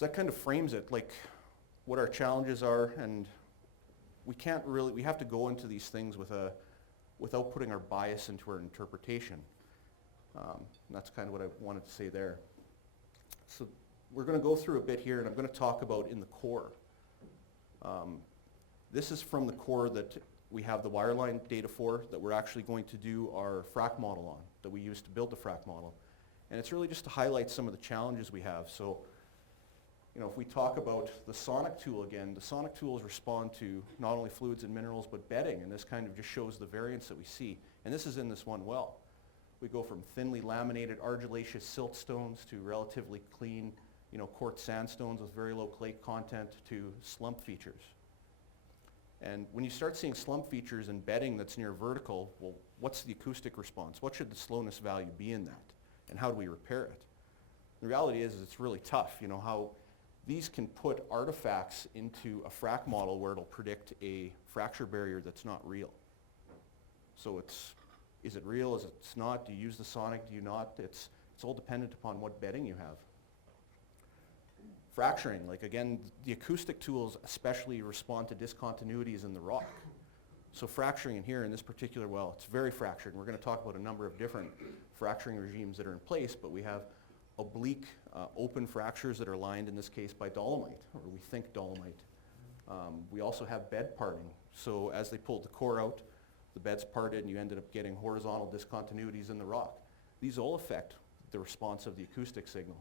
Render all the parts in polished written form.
So that kind of frames it, like what our challenges are, and we have to go into these things without putting our bias into our interpretation. That's kind of what I wanted to say there. So we're going to go through a bit here, and I'm going to talk about in the core. This is from the core that we have the wireline data for, that we're actually going to do our frac model on, that we used to build the frac model. And it's really just to highlight some of the challenges we have. So, if we talk about the sonic tool again, the sonic tools respond to not only fluids and minerals, but bedding, and this kind of just shows the variance that we see. And this is in this one well. We go from thinly laminated argillaceous siltstones to relatively clean, quartz sandstones with very low clay content to slump features. And when you start seeing slump features and bedding that's near vertical, well, what's the acoustic response? What should the slowness value be in that? And how do we repair it? The reality is it's really tough, how these can put artifacts into a frac model where it'll predict a fracture barrier that's not real. So is it real, is it not? Do you use the sonic, do you not? It's all dependent upon what bedding you have. Fracturing, like again, the acoustic tools especially respond to discontinuities in the rock. So fracturing in here, in this particular well, it's very fractured. We're going to talk about a number of different fracturing regimes that are in place, but we have oblique, open fractures that are lined, in this case, by dolomite, or we think dolomite. We also have bed parting. So as they pulled the core out, the bed's parted and you ended up getting horizontal discontinuities in the rock. These all affect the response of the acoustic signal.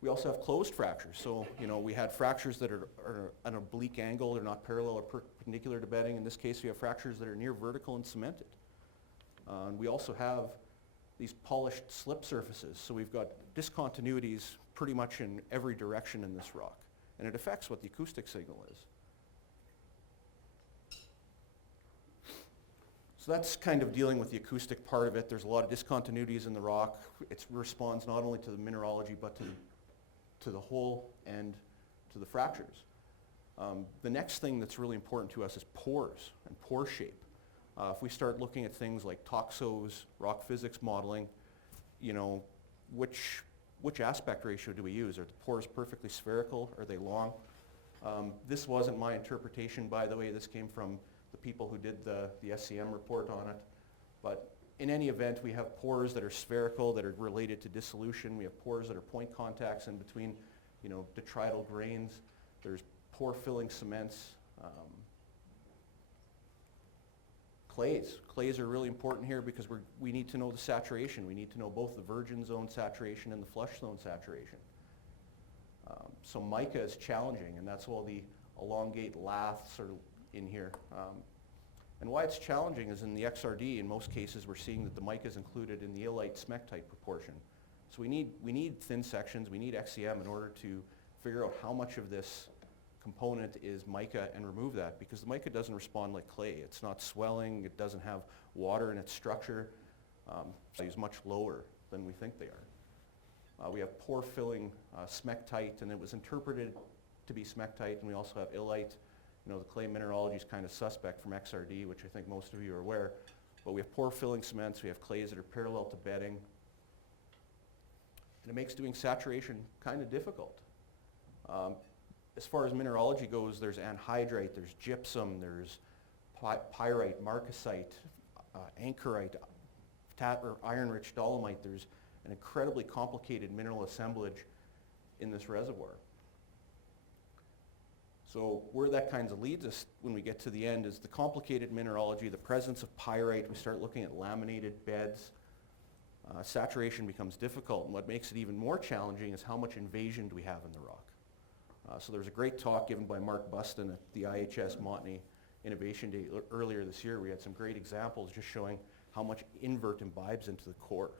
We also have closed fractures. So, we had fractures that are at an oblique angle, they're not parallel or perpendicular to bedding. In this case, we have fractures that are near vertical and cemented. And we also have these polished slip surfaces. So we've got discontinuities pretty much in every direction in this rock. And it affects what the acoustic signal is. So that's kind of dealing with the acoustic part of it. There's a lot of discontinuities in the rock. It responds not only to the mineralogy, but to the hole and to the fractures. The next thing that's really important to us is pores and pore shape. If we start looking at things like toxos, rock physics modeling, which aspect ratio do we use? Are the pores perfectly spherical? Are they long? This wasn't my interpretation, by the way. This came from the people who did the SCM report on it. But in any event, we have pores that are spherical, that are related to dissolution. We have pores that are point contacts in between, detrital grains. There's pore-filling cements. Clays are really important here because we need to know the saturation. We need to know both the virgin zone saturation and the flush zone saturation. So mica is challenging, and that's all the elongate laths are in here. And why it's challenging is in the XRD, in most cases, we're seeing that the mica is included in the illite smectite proportion. So we need thin sections, we need XCM in order to figure out how much of this component is mica and remove that, because the mica doesn't respond like clay. It's not swelling, it doesn't have water in its structure. So it's much lower than we think they are. We have pore-filling smectite, and it was interpreted to be smectite, and we also have illite. The clay mineralogy is kind of suspect from XRD, which I think most of you are aware. But we have pore-filling cements, we have clays that are parallel to bedding. And it makes doing saturation kind of difficult. As far as mineralogy goes, there's anhydrite, there's gypsum, there's pyrite, marcasite, anchorite, or iron-rich dolomite. There's an incredibly complicated mineral assemblage in this reservoir. So where that kind of leads us when we get to the end is the complicated mineralogy, the presence of pyrite. We start looking at laminated beds. Saturation becomes difficult, and what makes it even more challenging is how much invasion do we have in the rock. So there was a great talk given by Mark Buston at the IHS Montney Innovation Day earlier this year. We had some great examples just showing how much invert imbibes into the core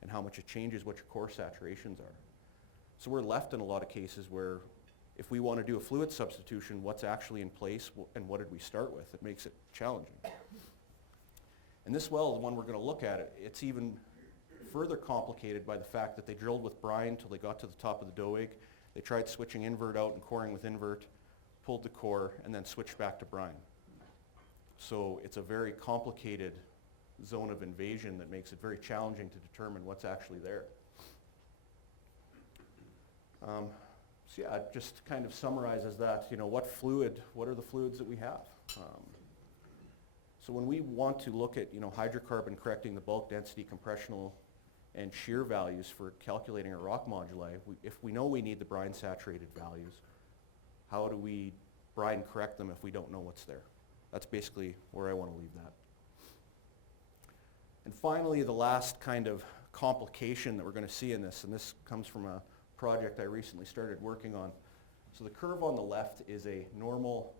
and how much it changes what your core saturations are. So we're left in a lot of cases where if we want to do a fluid substitution, what's actually in place and what did we start with? It makes it challenging. And this well, the one we're going to look at, it's even further complicated by the fact that they drilled with brine until they got to the top of the Doig. They tried switching invert out and coring with invert, pulled the core, and then switched back to brine. So it's a very complicated zone of invasion that makes it very challenging to determine what's actually there. So yeah, it just kind of summarizes that, what are the fluids that we have? So when we want to look at, hydrocarbon correcting the bulk density, compressional, and shear values for calculating our rock moduli, if we know we need the brine saturated values, how do we brine correct them if we don't know what's there? That's basically where I want to leave that. And finally, the last kind of complication that we're going to see in this, and this comes from a project I recently started working on. So the curve on the left is a normal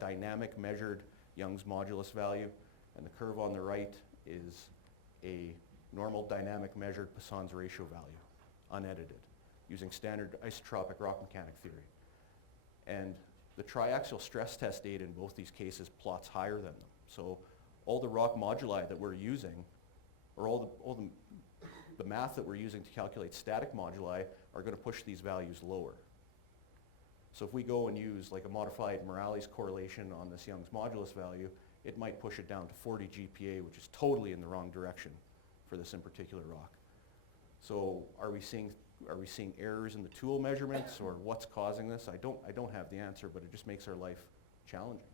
dynamic measured Young's modulus value, and the curve on the right is a normal dynamic measured Poisson's ratio value, unedited, using standard isotropic rock mechanic theory. And the triaxial stress test data in both these cases plots higher than them. So all the rock moduli that we're using, or all the math that we're using to calculate static moduli are going to push these values lower. So if we go and use like a modified Morales correlation on this Young's modulus value, it might push it down to 40 GPa, which is totally in the wrong direction for this in particular rock. So are we seeing errors in the tool measurements, or what's causing this? I don't have the answer, but it just makes our life challenging.